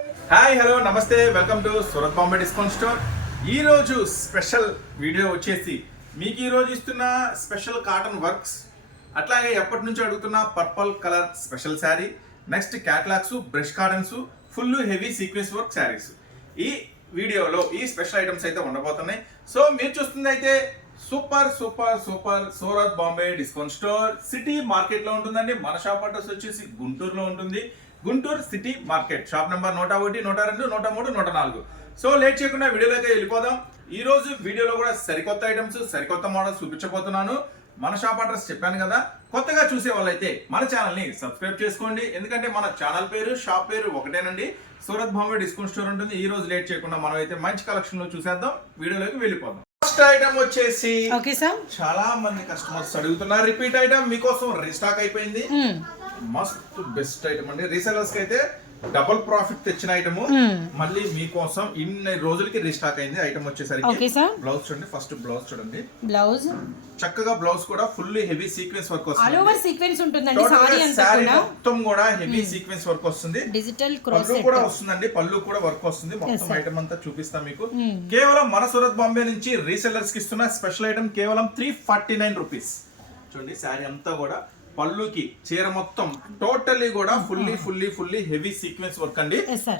Hi hello నమస్తే. Welcome to Surat Bombay discount store ఈ రోజు స్పెషల్ వీడియో వచ్చేసి మీకు ఈరోజు ఇస్తున్న స్పెషల్ కాటన్ వర్క్స్ అట్లాగే ఎప్పటి నుంచి అడుగుతున్న purple colour special sari next catalogs brush cottons full heavy sequence work saris ఈ వీడియోలో ఈ స్పెషల్ ఐటమ్స్ అయితే ఉండబోతున్నాయి. సో మీరు చూస్తుంది అయితే super super super Surat Bombay discount store city మార్కెట్లో ఉంటుందండి. మన షాప్ అడ్రస్ వచ్చేసి గుంటూరులో ఉంటుంది. Guntur city market. Shop number నూట ఒకటి నూట రెండు నూట మూడు నూట నాలుగు. సో లేట్ చేయకుండా వీడియోలోకి వెళ్ళిపోదాం. ఈ రోజు వీడియోలో కూడా సరికొత్త ఐటమ్స్ సరికొత్త మోడల్స్ చూపించబోతున్నాను. మన షాప్ అడ్రస్ చెప్పాను కదా కొత్తగా చూసే వాళ్ళైతే మన ఛానల్ని సబ్స్క్రైబ్ చేసుకోండి. ఎందుకంటే మన ఛానల్ పేరు షాప్ పేరు ఒకటేనండి. సూరత్ బాంబే డిస్కౌంట్ స్టోర్ ఉంటుంది. ఈ రోజు లేట్ చేయకుండా మనం అయితే మంచి కలెక్షన్లో చూసేద్దాం. వీడియోలోకి వెళ్ళిపోదాం. ఫస్ట్ ఐటమ్ వచ్చేసి ఓకే సార్ చాలా మంది కస్టమర్స్ అడుగుతున్నారు. రిపీట్ ఐటమ్ మీకోసం రీస్టాక్ అయిపోయింది. మస్త్ బెస్ట్ ఐటమ్ అండి. రీసెలర్స్కి అయితే డబుల్ ప్రాఫిట్ తెచ్చిన ఐటమ్ మళ్ళీ మీకోసం ఇన్ని రోజులకి రీస్టాక్ అయింది. ఐటమ్ వచ్చేసరికి. బ్లౌజ్ చూడండి ఫస్ట్ బ్లౌజ్ చూడండి. బ్లౌజ్ చక్కగా బ్లౌజ్ కూడా full heavy sequence work all వస్తుంది ఓవర్ సీక్వెన్స్ ఉంటుందండి సారీ మొత్తం కూడా హెవీ సీక్వెన్స్ వర్క్ వస్తుంది. డిజిటల్ క్రాస్ పళ్ళు కూడా వస్తుందండి పళ్ళు కూడా వర్క్ వస్తుంది. మొత్తం. ఐటమ్ అంతా చూపిస్తాం మీకు. Hmm. కేవలం మన సూరత్ బాంబే నుంచి రీసెల్లర్స్కి ఇస్తున్న స్పెషల్ ఐటమ్ కేవలం త్రీ ఫార్టీ నైన్ రూపీస్ చూడండి శారీ అంతా కూడా పళ్ళుకి చీర మొత్తం టోటల్లీ కూడా fully fully fully heavy sequence work అండి.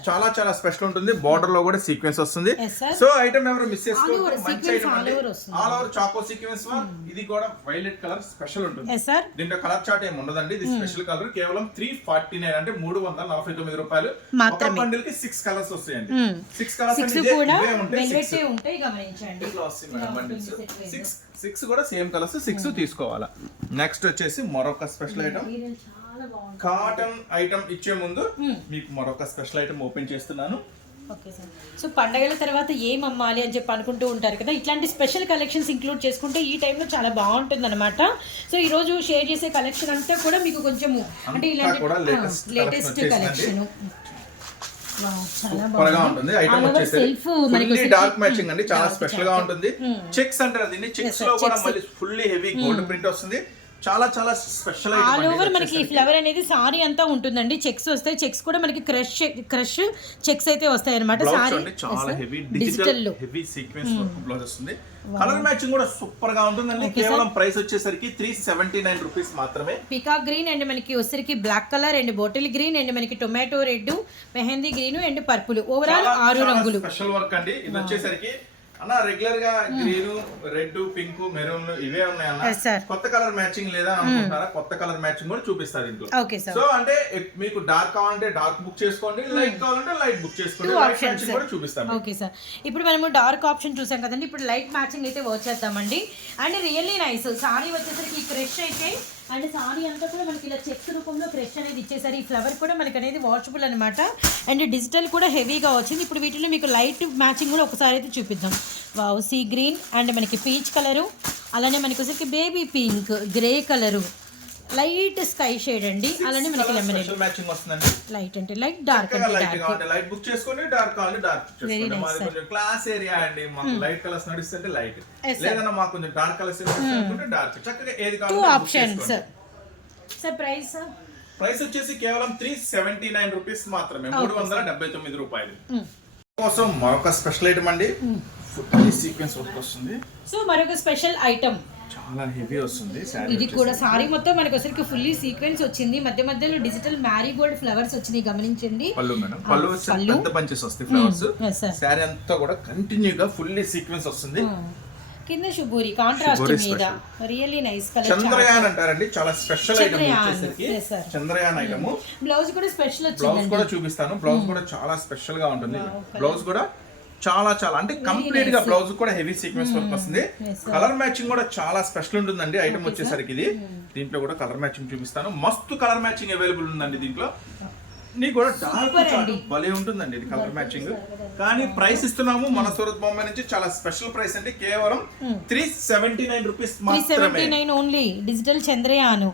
చాలా చాలా స్పెషల్ ఉంటుంది. బార్డర్లో కూడా సీక్వెన్స్ వస్తుంది. సో ఐటమ్ ఎవరు మిస్ చేసుకోవద్దు. మంచి ఐటమ్ అండి. ఆల్ ఓవర్ చాకో సీక్వెన్స్ ఇది కూడా వైలెట్ కలర్ స్పెషల్ ఉంటుంది. దీంట్లో కలర్ చార్ట్ ఏమి ఉండదండి. ఇది స్పెషల్ కలర్ కేవలం త్రీ ఫార్టీ నైన్ అంటే మూడు వందల నలభై తొమ్మిది రూపాయలు. ఒక. బండిల్కి సిక్స్ కలర్స్ వస్తాయండి. Hmm. సిక్స్ కలర్స్ కూడా ఇవే ఉంటాయి. సిక్స్ సిక్స్ కూడా సేమ్ కలర్స్ సిక్స్ తీసుకోవాలా. నెక్స్ట్ వచ్చేసి మరొక స్పెషల్ ఐటమ్. కాటన్ ఐటమ్ ఇచ్చే ముందు మీకు మరొక స్పెషల్ ఐటమ్ ఓపెన్ చేస్తున్నాను. Okay sir. సో పండగల తర్వాత ఏం అమ్మాలి అని చెప్పి అనుకుంటూ ఉంటారు కదా ఇట్లాంటి స్పెషల్ కలెక్షన్స్ ఇంక్లూడ్ చేసుకుంటే ఈ టైంలో చాలా బాగుంటుంది అనమాట సో ఈ రోజు షేర్ చేసే కలెక్షన్ అంతా కూడా మీకు కొంచెము అంటే ఇలాంటి లేటెస్ట్ కలెక్షన్ చాలా సూపర్గా ఉంటుంది. ఐటమ్ వచ్చేసి డార్క్ మ్యాచింగ్ అండి. చాలా స్పెషల్గా ఉంటుంది. చెక్స్ అంటారు దీన్ని. చెక్స్లో కూడా మళ్ళీ ఫుల్లీ హెవీ గోల్డ్ ప్రింట్ వస్తుంది. చాలా చాలా స్పెషల్ ఆల్ ఓవర్ మనకి ఈ ఫ్లవర్ అనేది సారీ అంతా ఉంటుందండి. చెక్స్ వస్తాయి. చెక్స్ కూడా మనకి క్రష్ క్రష్ చెక్స్ అయితే వస్తాయి అనమాట సారీ చాలా heavy digital heavy sequence work blouse వస్తుంది. కలర్ మ్యాచింగ్ కూడా సూపర్గా ఉంటుందండి కేవలం ప్రైస్ వచ్చేసరికి త్రీ సెవెంటీ నైన్ రూపీస్ మాత్రమే. పికాక్ గ్రీన్ అండ్ మనకి వచ్చరికి black colour and bottle green and మనకి tomato red mehndi green and purple overall ఆరు రంగులు. స్పెషల్ వర్క్ అండి. ఇది వచ్చేసరికి అన్న రెగ్యులర్గా గ్రీన్ రెడ్ పింక్ మెరూన్ ఇవే ఉన్నాయి అన్న. కొత్త కలర్ మ్యాచింగ్ లేదా అని అనుకుంటారా? కొత్త కలర్ మ్యాచింగ్ కూడా చూపిస్తారు ఇంట్లో ఓకే సార్ సో అంటే మీకు డార్క్ కావాలంటే డార్క్ బుక్ చేసుకోండి లైట్ కావాలంటే లైట్ బుక్ చేసుకోండి. లైట్ మ్యాచింగ్ కూడా చూపిస్తాను ఓకే సార్ ఇప్పుడు మనము డార్క్ ఆప్షన్ చూసాం కదండి. ఇప్పుడు లైట్ మ్యాచింగ్ అయితే వచ్చేద్దామండి అండ్ రియల్లీ నైస్ సారీ వచ్చేసరికి క్రష్ అయితే అండ్ సారీ అంతా కూడా మనకి ఇలా చెక్స్ రూపంలో ఫ్రెష్ అనేది ఇచ్చేసారు. ఈ ఫ్లవర్ కూడా మనకి అనేది వాషబుల్ అనమాట అండ్ డిజిటల్ కూడా హెవీగా వచ్చింది. ఇప్పుడు వీటిలో మీకు లైట్ మ్యాచింగ్ కూడా ఒకసారి అయితే చూపిద్దాం. వావ్ సీ గ్రీన్ అండ్ మనకి పీచ్ కలరు. అలానే మనకి వచ్చేసరికి baby pink grey colour. Light sky shade అండి. అలానే మనకి లెమన్ మ్యాచింగ్ వస్తుందండి. లైట్ అంటే లైట్ డార్క్ అంటే డార్క్ లైట్ బుక్ చేసుకోండి డార్క్ కావాలంటే డార్క్ చేసుకోండి. మాది. కొంచెం క్లాస్ ఏరియా అండి. మాకు లైట్ కలర్స్ నడుస్తుంటే లైట్. లేదన్నా మాకు కొంచెం డార్క్ కలర్స్ డార్క్ చక్కగా ఏది టూ కావాలంటే book options. Sir price price వచ్చేసి కేవలం త్రీ సెవెంటీ నైన్ రూపీస్ మాత్రమే మూడు వందల డెబ్బై తొమ్మిది రూపాయలు. కోసం మరొక స్పెషల్ ఐటమ్ అండి. సీక్వెన్స్ వర్క్ వస్తుంది. సో మరొక స్పెషల్ ఐటమ్ చాలా హెవీ వస్తుంది ఇది కూడా సారీ మొత్తం మనకి వచ్చరికి ఫుల్లీ సీక్వెన్స్ వచ్చింది. మధ్య మధ్యలో డిజిటల్ మ్యారీగోల్డ్ ఫ్లవర్స్ వచ్చినాయి గమనించండి. పళ్ళు మేడం. పళ్ళు. పెద్ద పంచెస్ వస్తాయి ఫ్లవర్స్ సార్ అంతా కూడా కంటిన్యూగా ఫుల్లీ సీక్వెన్స్ వస్తుంది. కింద శుభూరి కాంట్రాస్ట్ మీద. రియల్లీ నైస్ కలర్ చంద్రయాన్ అంటారండి. చాలా స్పెషల్ ఐటమ్. వచ్చేసరికి. చంద్రయాన్ ఐటమ్ బ్లౌజ్ కూడా స్పెషల్ బ్లౌజ్ వచ్చిందండి. కూడా చూపిస్తాను. బ్లౌజ్ కూడా చాలా స్పెషల్గా ఉంటుంది. బ్లౌజ్ కూడా చాలా చాలా. అంటే కంప్లీట్గా బ్లౌజ్ కూడా హెవీ సీక్వెన్స్ వర్క్ వస్తుంది. కలర్ మ్యాచింగ్ కూడా చాలా స్పెషల్ ఉంటుందండి ఐటమ్ వచ్చేసరికి ఇది. దీంట్లో కూడా కలర్ మ్యాచింగ్ చూపిస్తాను. మస్తు కలర్ మ్యాచింగ్ అవైలబుల్ ఉందండి దీంట్లో. నీకు కూడా డార్క్. భలే ఉంటుందండి ఇది కలర్ మ్యాచింగ్ కానీ ప్రైస్ ఇస్తున్నాము మన సూరత్ బొమ్మ నుంచి చాలా స్పెషల్ ప్రైస్ అండి. కేవలం త్రీ సెవెంటీ నైన్ రూపీస్ మాత్రమే. ఓన్లీ డిజిటల్ చంద్రయాన్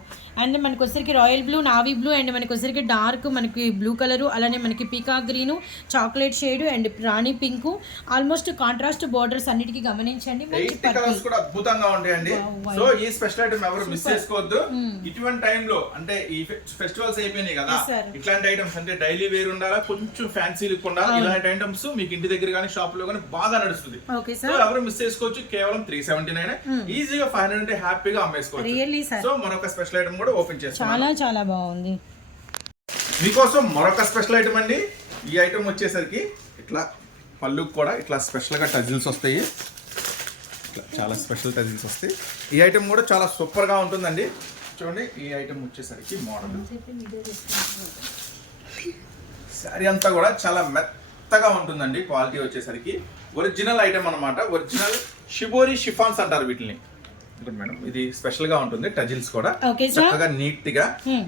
అండ్ మనకి వచ్చరికి royal blue navy blue and మనకి వచ్చరికి డార్క్ మనకి బ్లూ కలర్ అలానే మనకి peacock green chocolate shade and rani pink. Almost contrast borders అన్నిటికీ గమనించండి. కలర్స్ కూడా అద్భుతంగా ఉంటాయండి. సో ఈ స్పెషల్ ఐటమ్ ఎవరు మిస్ చేసుకోవద్దు. ఇటువంటి టైంలో అంటే ఈ ఫెస్టివల్స్ అయిపోయినాయి కదా. ఇట్లాంటి ఐటమ్స్ అంటే డైలీ వేర్ ఉండాలా కొంచెం ఫ్యాన్సీ లుక్ ఉండాలి ఇలాంటి ఐటమ్స్ మీకు ఇంటి దగ్గర కానీ షాప్లో కానీ బాగా నడుస్తుంది. సో ఎవరు మిస్ చేసుకోవచ్చు? కేవలం త్రీ సెవెంటీ నైన్ ఈజీగా ఫైవ్ హండ్రెడ్ హ్యాపీగా అమ్మేసుకోవచ్చు. సో మరొక స్పెషల్ ఐటమ్ కూడా ఓపెన్ చేస్తాం చాలా చాలా బాగుంది. మీకోసం మరొక స్పెషల్ ఐటమ్ అండి. ఈ ఐటమ్ వచ్చేసరికి ఇట్లా పళ్ళుకి కూడా ఇట్లా స్పెషల్గా టజిల్స్ వస్తాయి. ఇట్లా చాలా స్పెషల్ టజిల్స్ వస్తాయి. ఈ ఐటమ్ కూడా చాలా సూపర్గా ఉంటుందండి. చూడండి ఈ ఐటమ్ వచ్చేసరికి మోడల్. శారీ అంతా కూడా చాలా మెత్తగా ఉంటుందండి. క్వాలిటీ వచ్చేసరికి. ఒరిజినల్ ఐటమ్ అన్నమాట. ఒరిజినల్ షిబోరి షిఫాన్స్ అంటారు వీటిని. ఇక్కడ మేడం. ఇది స్పెషల్గా ఉంటుంది టజిల్స్ కూడా. చక్కగా నీట్గా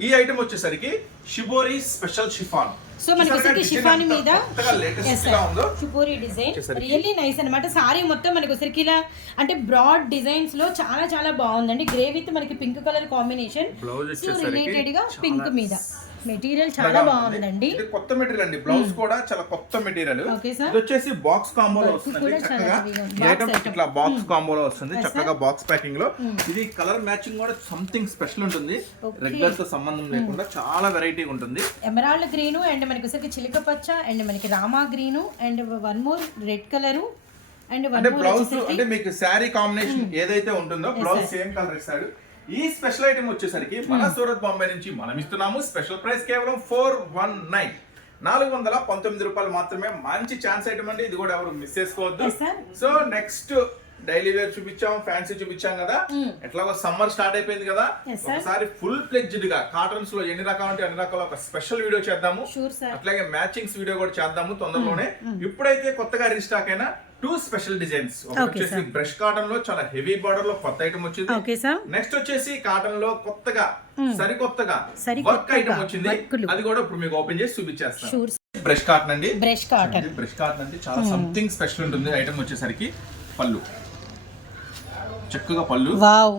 ఈ ఐటమ్ వచ్చేసరికి షిబోరి స్పెషల్ షిఫాన్ సో మనకి షిఫాన్ మీద షుపూరి డిజైన్ రియల్లీ నైస్ అనమాట సారీ మొత్తం మనకి వచ్చరికి ఇలా అంటే బ్రాడ్ డిజైన్స్లో చాలా చాలా బాగుందండి. గ్రే విత్ మనకి పింక్ కలర్ కాంబినేషన్ సో రిలేటెడ్గా పింక్ మీద. మెటీరియల్ చాలా. బాగుందండి. ఇది కొత్త మెటీరియల్ అండి. బ్లౌజ్ కూడా చాలా కొత్త మెటీరియల్. ఇది వచ్చేసి బాక్స్ కాంబోలో వస్తుంది. చక్కగా ఐటమ్. ఇట్లా బాక్స్ కాంబోలో వస్తుంది. Yes, sir. చక్కగా బాక్స్ ప్యాకింగ్లో ఇది కలర్ మ్యాచింగ్ కూడా సంథింగ్ స్పెషల్ ఉంటుంది. రెగ్యులర్తో సంబంధం లేకుండా చాలా వెరైటీ ఉంటుంది. ఎమరాల్డ్ గ్రీన్ అండ్ మనకి వచ్చరికి చిలక పచ్చ అండ్ మనకి rama green and one more red colour and అంటే బ్లౌజ్ అంటే మీకు శారీ కాంబినేషన్ ఏదైతే ఉంటుందో బ్లౌజ్ సేమ్ కలర్ ఇస్తాడు. ఈ స్పెషల్ ఐటమ్ వచ్చేసరికి మన సూరత్ బాంబే నుంచి మనం ఇస్తున్నాము స్పెషల్ ప్రైస్ కేవలం ఫోర్ వన్ నైన్. నాలుగు వందల పంతొమ్మిది రూపాయలు మాత్రమే మంచి ఛాన్స్ ఐటమ్ అండి. ఇది కూడా ఎవరు మిస్ చేసుకోవద్దు. సో నెక్స్ట్ డైలీ వేర్ చూపించాం ఫ్యాన్సీ చూపించాం కదా. ఎట్లాగో సమ్మర్ స్టార్ట్ అయిపోయింది కదా. ఒకసారి ఫుల్ ప్లెడ్జ్డ్గా కాటన్స్లో ఎన్ని రకాలు ఉంటే అన్ని రకాల ఒక స్పెషల్ వీడియో చేద్దాము. అట్లాగే మ్యాచింగ్స్ వీడియో కూడా చేద్దాము తొందరలోనే. ఇప్పుడైతే కొత్తగా రీస్టాక్ అయిన టూ స్పెషల్ డిజైన్స్ వచ్చేసి బ్రష్ కాటన్లో చాలా హెవీ బార్డర్లో కొత్త ఐటమ్ వచ్చింది. నెక్స్ట్ వచ్చేసి కాటన్లో కొత్తగా సరికొత్తగా సరికొత్తగా వర్క్ ఐటమ్ వచ్చింది. అది కూడా ఇప్పుడు మీకు ఓపెన్ చేసి చూపించేస్తాను. బ్రష్ కాటన్ అండి. బ్రష్ కాటన్ బ్రష్ కాటన్ అంటే చాలా సంథింగ్ స్పెషల్ ఉంటుంది. ఐటమ్ వచ్చేసరికి పళ్ళు. చక్కగా పళ్ళు. వావ్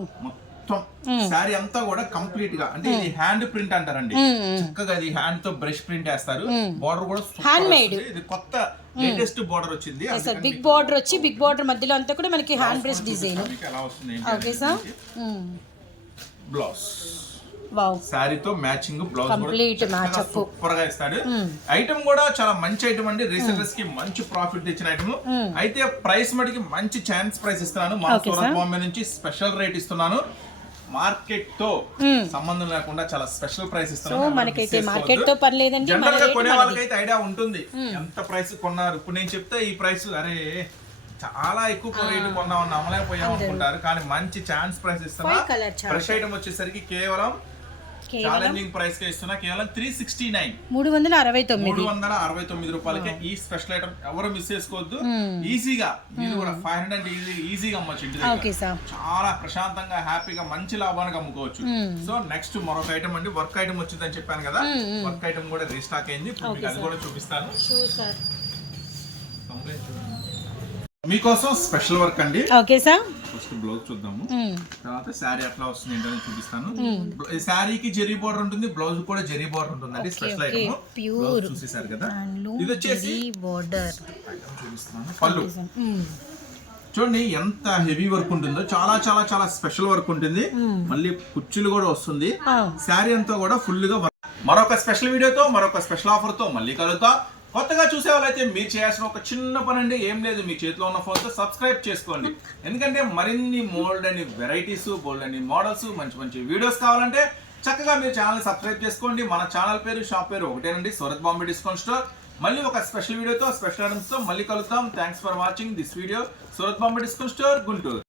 మొత్తం శారీ అంతా కూడా కంప్లీట్గా. అంటే ఇది హ్యాండ్ ప్రింట్ అంటారండి. చక్కగా ఇది హ్యాండ్తో బ్రష్ ప్రింట్ వేస్తారు బార్డర్ కూడా Handmade. వస్తుంది. ఇది కొత్త లేటెస్ట్ బార్డర్ వచ్చింది. సార్ బిగ్ బార్డర్ వచ్చి బిగ్ బార్డర్ మధ్యలో అంతా కూడా మనకి హ్యాండ్ బ్రష్ డిజైన్ ఎలా వస్తుంది ఓకే సార్ బ్లౌజ్ శారీతో మ్యాచింగ్ బ్లౌజ్. సూపర్గా ఇస్తాడు. ఐటమ్ కూడా చాలా మంచి ఐటమ్ అండి. రీసెలర్స్కి మంచి ప్రాఫిట్ తెచ్చిన ఐటమ్ అయితే ప్రైస్ మటుకి మంచి ఛాన్స్ ప్రైస్ ఇస్తున్నాను. మా సూరత్. బాంబే నుంచి స్పెషల్ రేట్ ఇస్తున్నాను. మార్కెట్తో సంబంధం లేకుండా చాలా స్పెషల్ ప్రైస్ ఎవరు మనకైతే చేసుకోవద్దు. తో పని లేదండి, మన General గా rate కొనే. వాళ్ళకైతే ఐడియా ఉంటుంది. ఎంత ప్రైస్ కొన్నారు? ఇప్పుడు నేను చెప్తే ఈ ప్రైస్ అరే చాలా ఎక్కువ రేటు కొన్నాం అమ్మలేకపోయాం అనుకుంటారు. కానీ మంచి chance price chart. Fresh item వచ్చేసరికి కేవలం ఛాలెంజింగ్ ప్రైస్కి ఇస్తున్నా. కేవలం త్రీ సిక్స్టీ నైన్ మూడు వందల అరవై మూడు తొమ్మిది వందల అరవై తొమ్మిది రూపాయలకే ఈ స్పెషల్ ఐటమ్ ఎవరు మిస్ చేసుకోవద్దు. ఈజీగా మీరు కూడా ఫైవ్ హండ్రెడ్ ఈజీ ఈజీగా అమ్మొచ్చు ఇంటి దగ్గర. చాలా ప్రశాంతంగా హ్యాపీగా మంచి లాభానికి అమ్ముకోవచ్చు. సో నెక్స్ట్ మరొక ఐటమ్ అండి. వర్క్ ఐటమ్ వచ్చిందని చెప్పాను కదా. వర్క్ ఐటమ్ కూడా రీస్టాక్ అయింది. ఇప్పుడు మీకు అది కూడా చూపిస్తాను. మీకోసం స్పెషల్ వర్క్ అండి. Okay sir. ఫస్ట్ బ్లౌజ్ చూద్దాము. తర్వాత శారీ ఎట్లా వస్తుంది ఏంటని చూపిస్తాను. ఈ శారీకి జెరీ బోర్డర్ ఉంటుంది బ్లౌజ్ కూడా జెరీ బోర్డర్ ఉంటుందండి స్పెషల్. ఐటమ్. బ్లౌజ్ చూసేసారు కదా. ఇది వచ్చేసి బోర్డర్. చూపిస్తున్నాను. పళ్ళు. చూడండి ఎంత హెవీ వర్క్ ఉంటుందో. చాలా చాలా చాలా స్పెషల్ వర్క్ ఉంటుంది. మళ్ళీ కుచ్చులు కూడా వస్తుంది. శారీ అంతా కూడా ఫుల్గా. మరొక స్పెషల్ వీడియోతో మరొక స్పెషల్ ఆఫర్తో మళ్ళీ కలుగుతా కొత్తగా చూసే వాళ్ళైతే మీరు చేయాల్సిన ఒక చిన్న పని అండి ఏం లేదు మీ చేతిలో ఉన్న ఫోన్తో సబ్స్క్రైబ్ చేసుకోండి. ఎందుకంటే మరిన్ని మోల్డ్ అని వెరైటీస్ బోల్డ్ అని మోడల్స్ మంచి మంచి వీడియోస్ కావాలంటే చక్కగా మీరు ఛానల్ సబ్స్క్రైబ్ చేసుకోండి. మన ఛానల్ పేరు షాప్ పేరు ఒకటేనండి సూరత్ బాంబే డిస్కౌంట్ స్టోర్. మళ్ళీ ఒక స్పెషల్ వీడియోతో స్పెషల్ ఐటమ్స్తో మళ్ళీ కలుద్దాం. Thanks for watching this video Surat Bombay discount store Guntur.